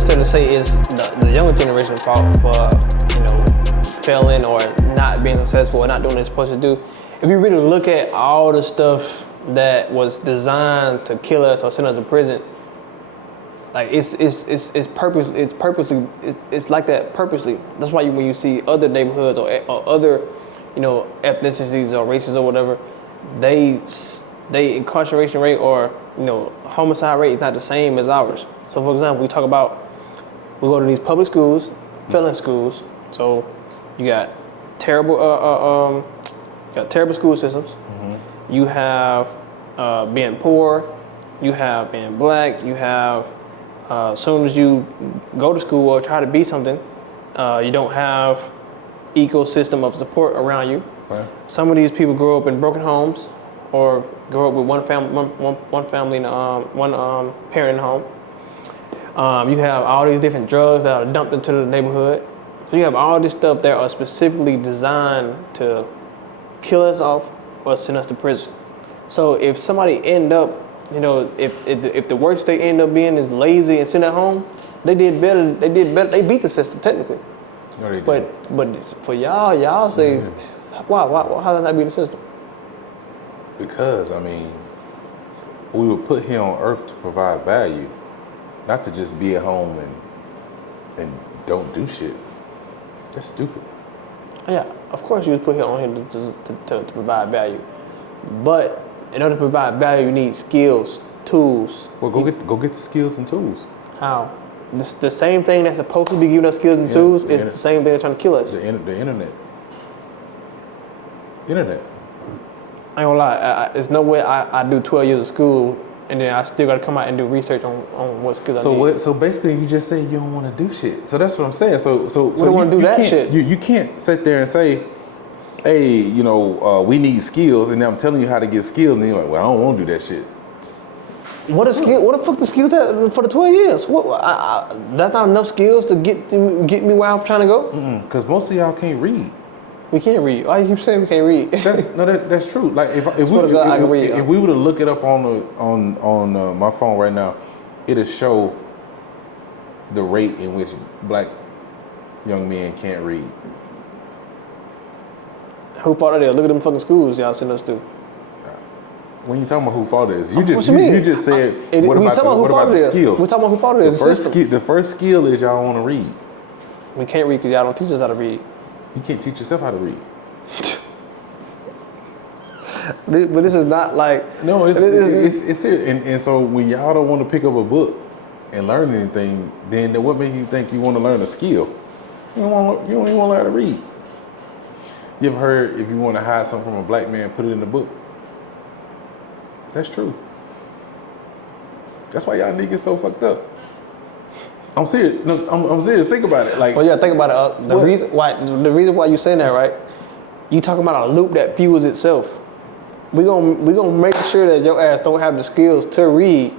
necessarily say it's the younger generation's fault for failing or not being successful or not doing what they're supposed to do. If you really look at all the stuff that was designed to kill us or send us to prison, like it's like that purposely. That's why when you see other neighborhoods or other ethnicities or races or whatever, they incarceration rate or homicide rate is not the same as ours. So for example, we go to these public schools, felon schools. So you got terrible school systems. Mm-hmm. You have being poor. You have being black. You have as soon as you go to school or try to be something, you don't have ecosystem of support around you. Right. Some of these people grow up in broken homes or grow up with one family and one parent in the home. You have all these different drugs that are dumped into the neighborhood. So you have all this stuff that are specifically designed to kill us off or send us to prison. So if somebody end up, if the worst they end up being is lazy and sitting at home, they did better. They beat the system technically. No, they but for y'all say, why how does that beat the system? Because we were put here on earth to provide value, not to just be at home and don't do shit. That's stupid. Yeah, of course you was put here on here to provide value, but in order to provide value, you need skills, tools. Well, go get the skills and tools. How? The same thing that's supposed to be giving us skills and tools is the same thing that's trying to kill us. The internet. Internet. I ain't gonna lie. There's no way I do 12 years of school and then I still gotta come out and do research on what skills I need. So basically, you just say you don't want to do shit. So that's what I'm saying. So we don't want to do that shit. You can't sit there and say, hey, we need skills, and I'm telling you how to get skills, and you're like, well, I don't want to do that shit. What the fuck the skills that for the 12 years? That's not enough skills to get me where I'm trying to go? Because most of y'all can't read. We can't read. Why you keep saying we can't read? That's true. Like if we were to look it up on my phone right now, it'll show the rate in which black young men can't read. Who fought it? Look at them fucking schools y'all send us to. When you talking about who fought it is, you just said what about the skills? We're talking about who fought it is. The first skill is y'all want to read. We can't read because y'all don't teach us how to read. You can't teach yourself how to read. But this is not like... No, it's serious. And so when y'all don't want to pick up a book and learn anything, then what makes you think you want to learn a skill? You don't even want to learn how to read. You ever heard if you want to hide something from a black man, put it in the book? That's true. That's why y'all niggas so fucked up. I'm serious. No, I'm serious. Think about it. Like, well, yeah, think about it. The reason why you saying that, right? You talking about a loop that fuels itself. We gonna make sure that your ass don't have the skills to read,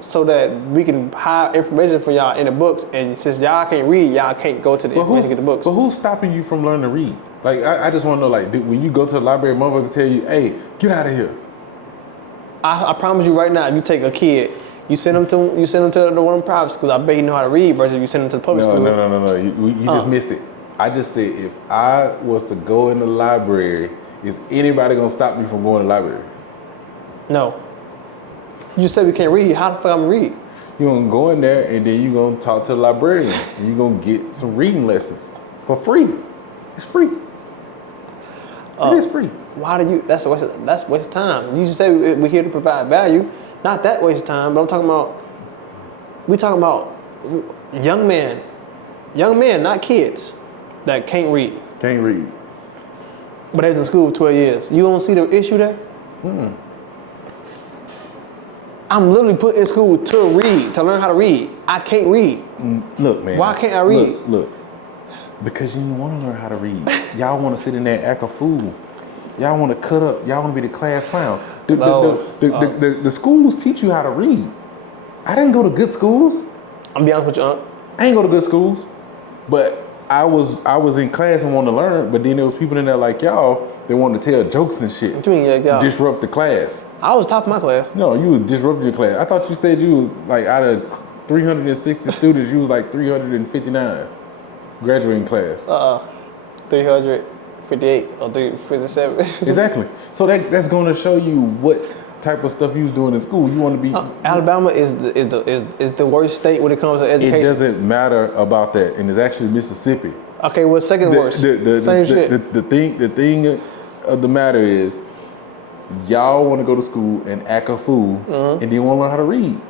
so that we can hide information for y'all in the books. And since y'all can't read, y'all can't go to the information to get the books. But who's stopping you from learning to read? Like, I just want to know, like, when you go to the library, motherfucker tell you, hey, get out of here. I promise you right now, if you take a kid. You send them to one of them private schools. I bet you know how to read versus you send them to the public school. No. You just missed it. I just said if I was to go in the library, is anybody gonna stop me from going to the library? No. You just said we can't read. How the fuck I'm gonna read? You're gonna go in there and then you're gonna talk to the librarian and you're gonna get some reading lessons for free. It's free. It is free. Why do you? That's a waste of time. You just say we're here to provide value. Not that waste of time, but we're talking about young men, not kids, that can't read. Can't read. But they're in school for 12 years. You don't see the issue there? I'm literally put in school to read, to learn how to read. I can't read. Look, man. Why can't I read? Look. Because you don't want to learn how to read. Y'all want to sit in there and act a fool. Y'all want to cut up. Y'all want to be the class clown. The schools teach you how to read. I didn't go to good schools. I'm be honest with you, Unc. I ain't go to good schools, but I was in class and wanted to learn. But then there was people in there like y'all that wanted to tell jokes and shit. What you mean, like y'all? Disrupt the class. I was top of my class. No, you was disrupting your class. I thought you said you was like out of 360 students, you was like 359 graduating class. 358 or 357. Exactly. So that's going to show you what type of stuff you was doing in school. You want to be. Alabama is the worst state when it comes to education. It doesn't matter about that, and it's actually Mississippi. Okay, well, second worst. Same shit. The thing of the matter is, y'all want to go to school and act a fool, and then want to learn how to read.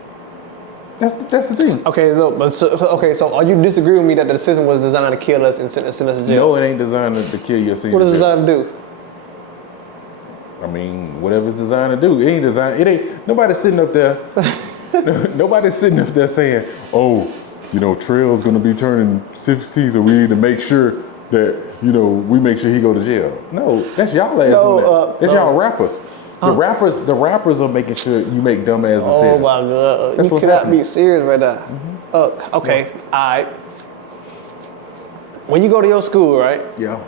That's the thing. Okay, look, so are you disagreeing with me that the system was designed to kill us and send us to jail? No, it ain't designed to kill you. What is it designed to do? I mean, whatever it's designed to do. It ain't designed. It ain't. Nobody's sitting up there. Nobody's sitting up there saying, "Oh, Trail's gonna be turning 16, so we need to make sure that we make sure he go to jail." No, that's y'all ass doing that. That's y'all rappers. The rappers are making sure you make dumb ass decisions. Oh my God, that's you cannot be serious right now. Okay, all right. When you go to your school, right? Yeah.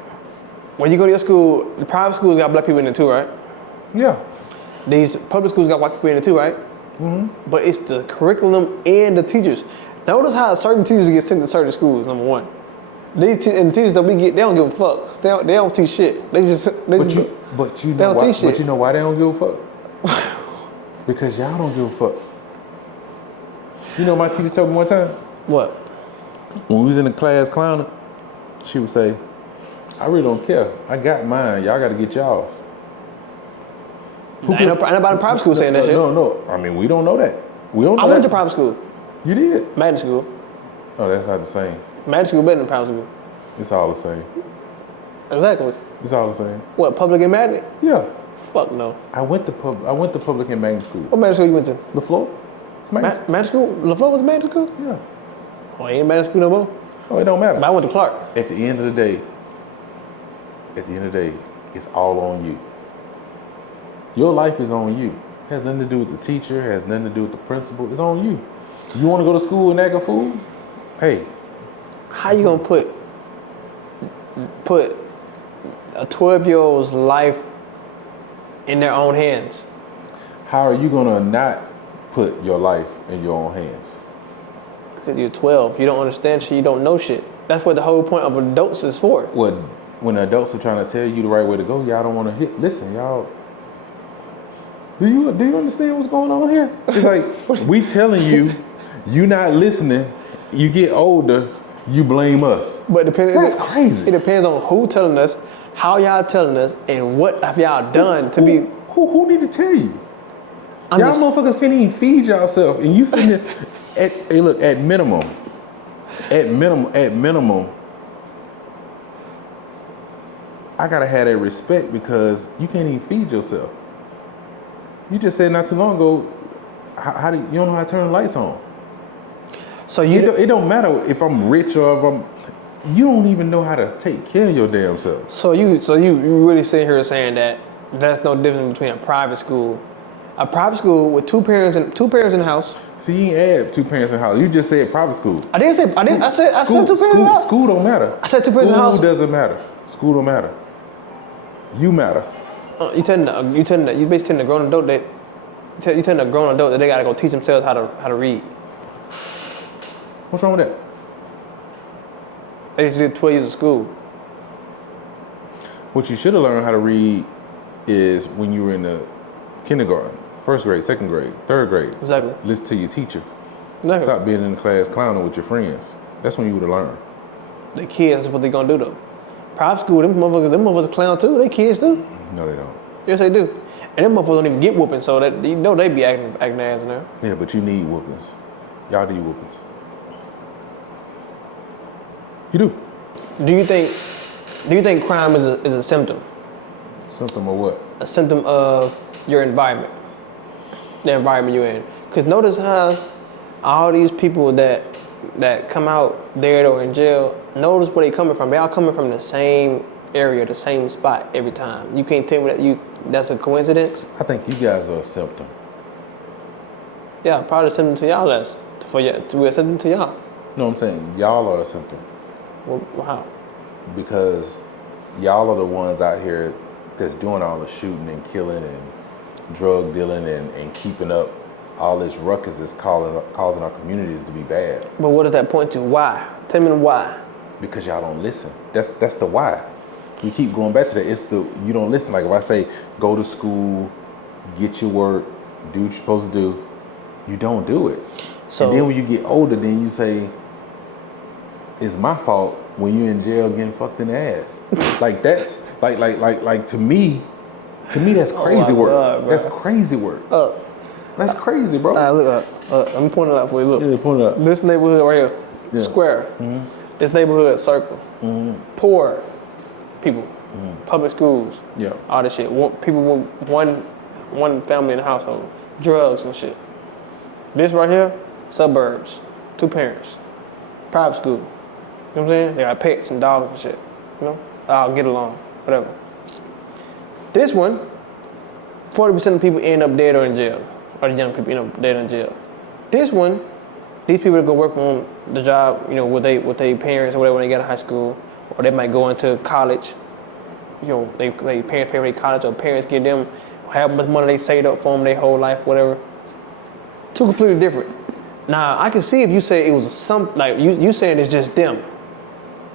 When you go to your school, the private schools got black people in it too, right? Yeah. These public schools got white people in it too, right? Mm-hmm. But it's the curriculum and the teachers. Notice how certain teachers get sent to certain schools. Number one, and the teachers that we get, they don't give a fuck. They don't teach shit. They don't teach shit. But you know why they don't give a fuck? Because y'all don't give a fuck. You know, my teacher told me one time. What? When we was in the class clowning, she would say, "I really don't care. I got mine. Y'all got to get y'all's." Ain't nobody in private school saying that shit. No. I mean, we don't know that. We don't know I went to private school. You did? Magnet school. Oh, that's not the same. Magnet school better than private school. It's all the same. Exactly. It's all the same. What, public and magnet? Yeah. Fuck no. I went to public and magnet school. What magnet school you went to? LaFleur. Magnet school? LaFleur was magnet school? Yeah. Oh, ain't magnet school no more? Oh, it don't matter. But I went to Clark. At the end of the day, it's all on you. Your life is on you. It has nothing to do with the teacher, has nothing to do with the principal. It's on you. You want to go to school and act a fool? Hey. How you gonna put a 12-year-old's life in their own hands? How are you gonna not put your life in your own hands? Because you're 12. You don't understand shit. You don't know shit. That's what the whole point of adults is for. Well, when adults are trying to tell you the right way to go, y'all don't want to listen, y'all. Do you understand what's going on here? It's like we telling you, you not listening. You get older, you blame us. But that's crazy. It depends on who telling us, how y'all telling us, and what have y'all done to be. Who need to tell you? Y'all motherfuckers can't even feed yourself, and you sitting there. At minimum, I gotta have that respect because you can't even feed yourself. You just said not too long ago, how do you don't know how to turn the lights on? So it don't matter if I'm rich or if you don't even know how to take care of your damn self. So you really sitting here saying that that's no difference between a private school with two parents in the house. See, you ain't add two parents in the house. You just said private school. I said two parents in the house. School don't matter. I said two parents in the house. School doesn't matter. School don't matter. You matter. You basically telling a grown adult that they gotta go teach themselves how to read. What's wrong with that? They just did 12 years of school. What you should have learned how to read is when you were in the kindergarten, first grade, second grade, third grade. Exactly. Listen to your teacher. Exactly. Stop being in the class clowning with your friends. That's when you would have learned. The kids, what they gonna do though? Private school, them motherfuckers clown too. They kids too. No, they don't. Yes, they do. And them motherfuckers don't even get whooping, so that they be acting ass now. Yeah, but you need whoopings. Y'all need whoopings. You do. Do you think crime is a symptom? Symptom of what? A symptom of your environment. The environment you're in. Because notice how all these people that come out dead or in jail, notice where they coming from. They all coming from the same area, the same spot every time. You can't tell me that's a coincidence? I think you guys are a symptom. Yeah, probably a symptom to y'all. We're a symptom to y'all. No, I'm saying y'all are a symptom. Well, how? Because y'all are the ones out here that's doing all the shooting and killing and drug dealing and keeping up all this ruckus is causing our communities to be bad. But what does that point to? Why? Tell me why. Because y'all don't listen. That's the why. We keep going back to that. It's the you don't listen. Like if I say go to school, get your work, do what you're supposed to do, you don't do it. So and then when you get older, then you say it's my fault when you're in jail getting fucked in the ass. Like that's like to me that's crazy work. God, that's crazy work. That's crazy, bro. Look, let me point it out for you. Look. Yeah, point it out. This neighborhood right here, square. Mm-hmm. This neighborhood, circle. Mm-hmm. Poor people, public schools. Yeah. All this shit. People with one family in the household. Drugs and shit. This right here, suburbs. 2 parents. Private school. You know what I'm saying? They got pets and dogs and shit. You know? I'll get along. Whatever. This one, 40% of people end up dead or in jail. Or the young people end up dead or in jail. This one, these people that go work on the job, you know, with their parents or whatever when they get out of high school, or they might go into college. You know, they parents pay for their college, or parents give them however much money they saved up for them their whole life, whatever. 2 completely different. Now, I can see if you say it was you saying it's just them.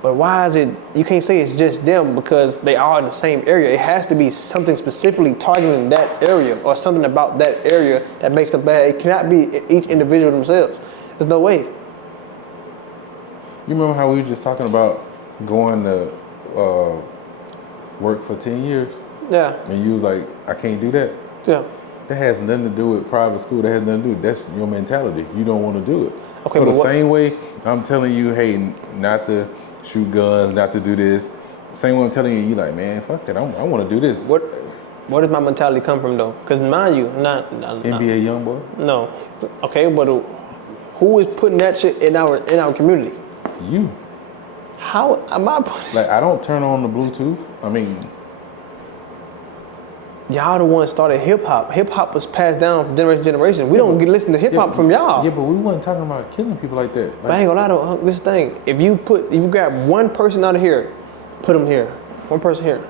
But why is it, you can't say it's just them because they are in the same area. It has to be something specifically targeting that area or something about that area that makes them bad. It cannot be each individual themselves. There's no way. You remember how we were just talking about going to work for 10 years? Yeah. And you was like, I can't do that? Yeah. That has nothing to do with private school. That has nothing to do with that's your mentality. You don't want to do it. Okay, so the same way I'm telling you, hey, not to shoot guns, not to do this. Same way I'm telling you like, man, fuck that. I want to do this. Where does my mentality come from though? Because mind you, not NBA young boy. No. Okay, but who is putting that shit in our community? You. How am I putting? Like I don't turn on the Bluetooth. I mean, y'all the ones started hip hop. Hip hop was passed down from generation to generation. We don't listen to hip hop from y'all. Yeah, but we wasn't talking about killing people like that. Like, but I ain't gonna lie though, this thing. If you grab one person out of here, put them here. One person here.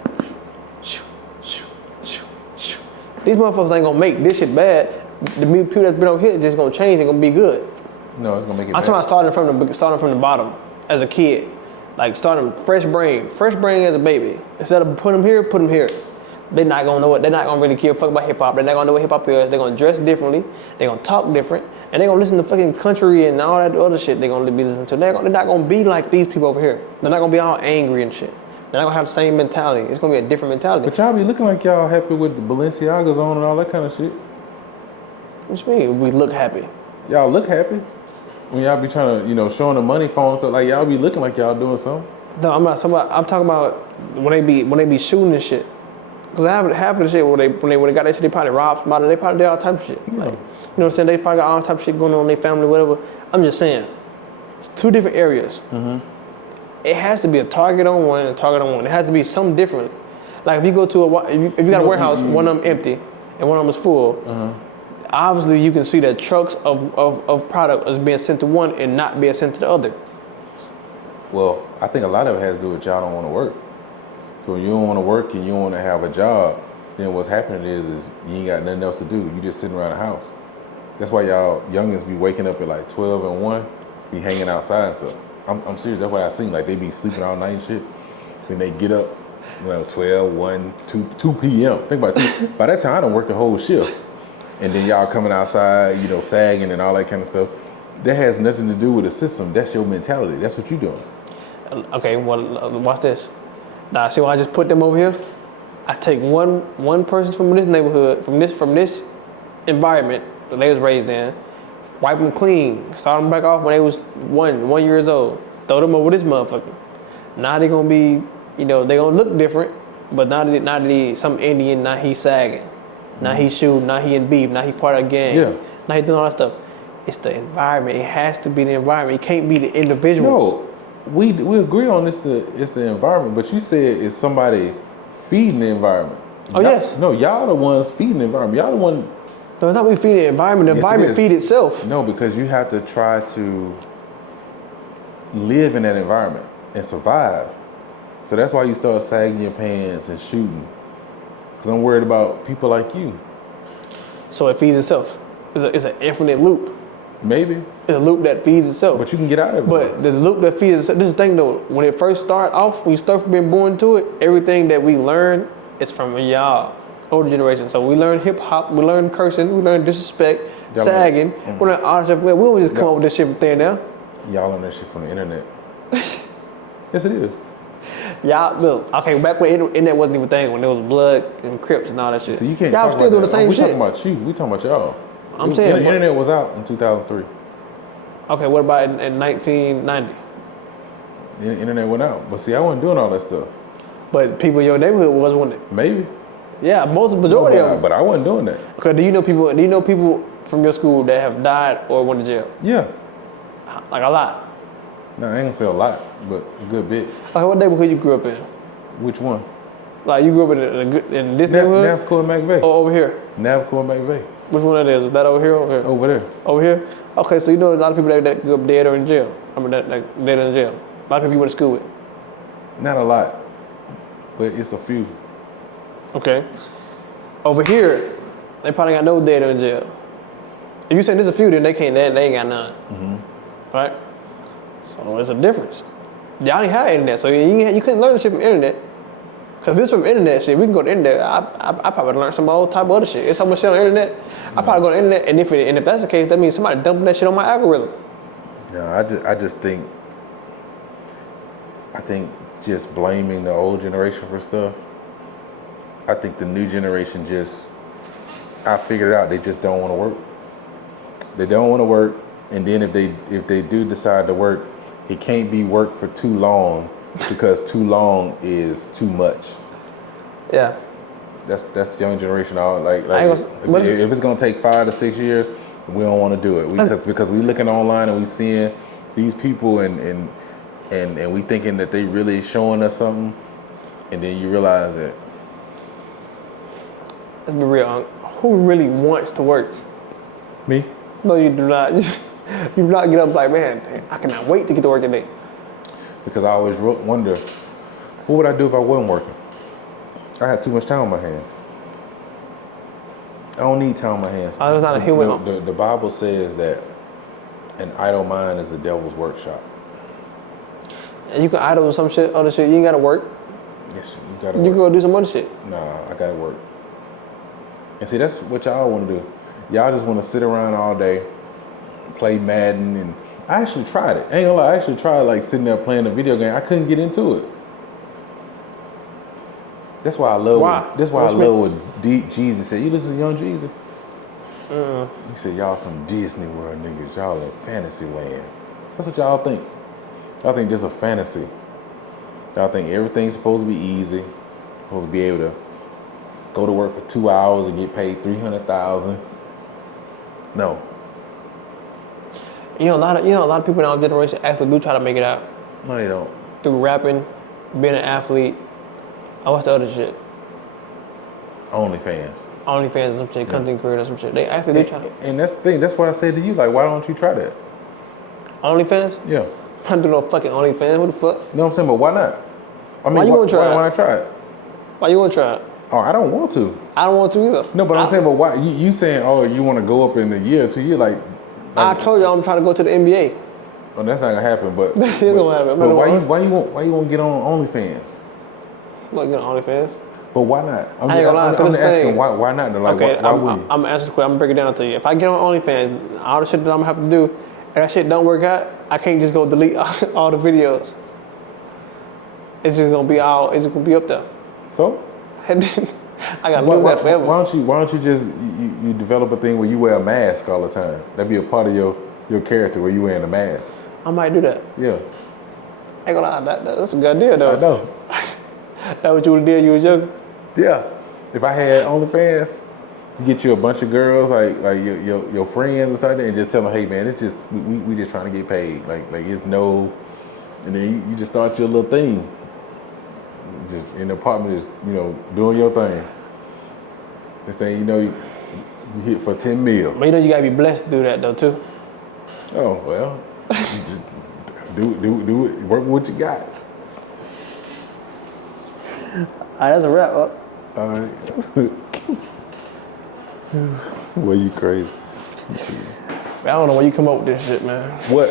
These motherfuckers ain't gonna make this shit bad. The people that's been over here just gonna change and gonna be good. No, it's gonna make it I'm bad. talking about starting from the bottom as a kid. Like starting fresh brain as a baby. Instead of put them here. They're not gonna know what. They're not gonna really give a fuck about hip hop. They're not gonna know what hip hop is. They're gonna dress differently. They're gonna talk different, and they're gonna listen to fucking country and all that other shit. They're gonna be listening to. They're not gonna be like these people over here. They're not gonna be all angry and shit. They're not gonna have the same mentality. It's gonna be a different mentality. But y'all be looking like y'all happy with the Balenciagas on and all that kind of shit. What you mean? We look happy. Y'all look happy when y'all be trying to, showing the money phone stuff. Like y'all be looking like y'all doing something. No, I'm not. I'm talking about when they be shooting and shit. Because half of the shit when they got that shit, they probably robbed somebody. They probably did all type of shit. Yeah. Like, you know what I'm saying? They probably got all type of shit going on in their family, whatever. I'm just saying, it's 2 different areas. Mm-hmm. It has to be a target on one and a target on one. It has to be something different. Like if you go to if you got a warehouse, one of them empty and one of them is full. Obviously, you can see that trucks of product is being sent to one and not being sent to the other. Well, I think a lot of it has to do with y'all don't want to work. So when you don't want to work and you don't want to have a job, then what's happening is you ain't got nothing else to do. You just sitting around the house. That's why y'all youngins be waking up at like 12 and 1, be hanging outside and stuff. I'm serious. That's what I seen. Like they be sleeping all night and shit. Then they get up, 12, 1, 2 p.m. Think about it. By that time, I done worked the whole shift. And then y'all coming outside, sagging and all that kind of stuff. That has nothing to do with the system. That's your mentality. That's what you doing. Okay, well, watch this. Now, see why I just put them over here? I take one person from this neighborhood, from this environment that they was raised in, wipe them clean, start them back off when they was one years old, throw them over this motherfucker. Now they gonna be, they gonna look different, but now they some Indian, now he sagging, now he shooting, now he in beef, now he part of the gang, now he doing all that stuff. It's the environment. It has to be the environment. It can't be the individuals. No. We agree on this. It's the environment, but you said it's somebody feeding the environment. Oh yes. No, y'all the ones feeding the environment. Y'all the one. No, it's not we feed the environment. The environment feed itself. No, because you have to try to live in that environment and survive. So that's why you start sagging your pants and shooting. Because I'm worried about people like you. So it feeds itself. it's an infinite loop. Maybe. It's a loop that feeds itself. But you can get out of it. But the loop that feeds itself, this is the thing though, when it first start off, when you start from being born to it, everything that we learn is from y'all, older generation. So we learn hip hop, we learn cursing, we learn disrespect, sagging, we learn all stuff. We don't just come up with this shit from there now. Y'all learn that shit from the internet. Yes, it is. Y'all, look, okay, back when internet wasn't even a thing, when there was blood and Crips and all that shit. So you can't y'all talk still doing about the same we shit. talking about you. We talking about y'all. I'm saying, the internet was out in 2003. Okay, what about in 1990? The internet went out. But see, I wasn't doing all that stuff. But people in your neighborhood was, wasn't it? Maybe. Yeah, majority of them. But I wasn't doing that. Okay, do you know people from your school that have died or went to jail? Yeah. Like a lot. No, I ain't gonna say a lot, but a good bit. Okay, what neighborhood you grew up in? Which one? Like you grew up in this neighborhood? Navco and McVeigh. Or over here? Navco and McVeigh. Which one that is? Is that over here or over here? Over there. Over here? Okay, so you know a lot of people that grew up dead or in jail. I mean, that dead or in jail. A lot of people you went to school with. Not a lot, but it's a few. Okay. Over here, they probably got no dead or in jail. If you say there's a few, then they ain't got none. Mm-hmm. Right? So there's a difference. Y'all ain't had internet, so you couldn't learn the shit from internet. Cause if it's from internet shit, we can go to the internet. I probably learn some old type of other shit. It's so much shit on the internet. I probably go to the internet, and if that's the case, that means somebody dumping that shit on my algorithm. No, I just think just blaming the old generation for stuff. I think the new generation I figured out they just don't want to work. They don't want to work, and then if they do decide to work, it can't be work for too long because too long is too much. Yeah. That's the young generation. Like if it's gonna take 5 to 6 years, we don't want to do it because we looking online and we seeing these people and we thinking that they really showing us something, and then you realize that. Let's be real, Unc. Who really wants to work? Me? No, you do not. You do not get up like, man, I cannot wait to get to work today. Because I always wonder, what would I do if I wasn't working? I had too much time on my hands. I don't need time on my hands. Oh, that's not a human. The Bible says that an idle mind is the devil's workshop. And you can idle some shit, other shit. You ain't gotta work. Yes, you gotta work. You can go do some other shit. Nah, I gotta work. And see, that's what y'all want to do. Y'all just want to sit around all day, play Madden, and I actually tried it. I ain't gonna lie, I actually tried like sitting there playing a video game. I couldn't get into it. That's why I love. Why? That's why I love what Jesus said. You listen to Young Jesus? He said, "Y'all some Disney World niggas. Y'all in fantasy land." That's what y'all think. Y'all think this is a fantasy. Y'all think everything's supposed to be easy. Supposed to be able to go to work for 2 hours and get paid $300,000. No. You know, a lot of people in our generation actually do try to make it out. No, they don't. Through rapping, being an athlete. Oh, what's the other shit? OnlyFans or some shit, content creator or some shit. They actually do try to. And that's the thing. That's what I said to you. Like, why don't you try that? OnlyFans? Yeah. I'm not doing no fucking OnlyFans. What the fuck? You know what I'm saying? But why not? I mean, why you want to try it? Why not try it? Why you want to try it? Oh, I don't want to. I don't want to either. No, but I'm saying, but why? You saying, oh, you want to go up in a year or 2 years? Like I told you I'm trying to go to the NBA. Oh, that's not gonna happen. But That is gonna happen. But why you want to get on OnlyFans? What, get on OnlyFans? But why not? I'm asking why not? Like, okay, why would you? I'm gonna answer the question. I'm gonna break it down to you. If I get on OnlyFans, all the shit that I'm gonna have to do, if that shit don't work out, I can't just go delete all the videos. It's just gonna be up there. So? I gotta lose that forever. Why don't you just you develop a thing where you wear a mask all the time? That'd be a part of your character where you wearing a mask. I might do that. Yeah. I ain't gonna lie, that's a good idea though. I know. That what you would did? You was younger. Yeah. If I had OnlyFans, you get you a bunch of girls like your friends and stuff like that, and just tell them, hey man, it's just we just trying to get paid. Like it's no, and then you just start your little thing. Just in the apartment, just doing your thing. This thing, you hit for 10 mil. But you gotta be blessed to do that though too. Oh well, do it. Work with what you got. All right, that's a wrap up. All right. Well, you crazy. I don't know where you come up with this shit, man. What?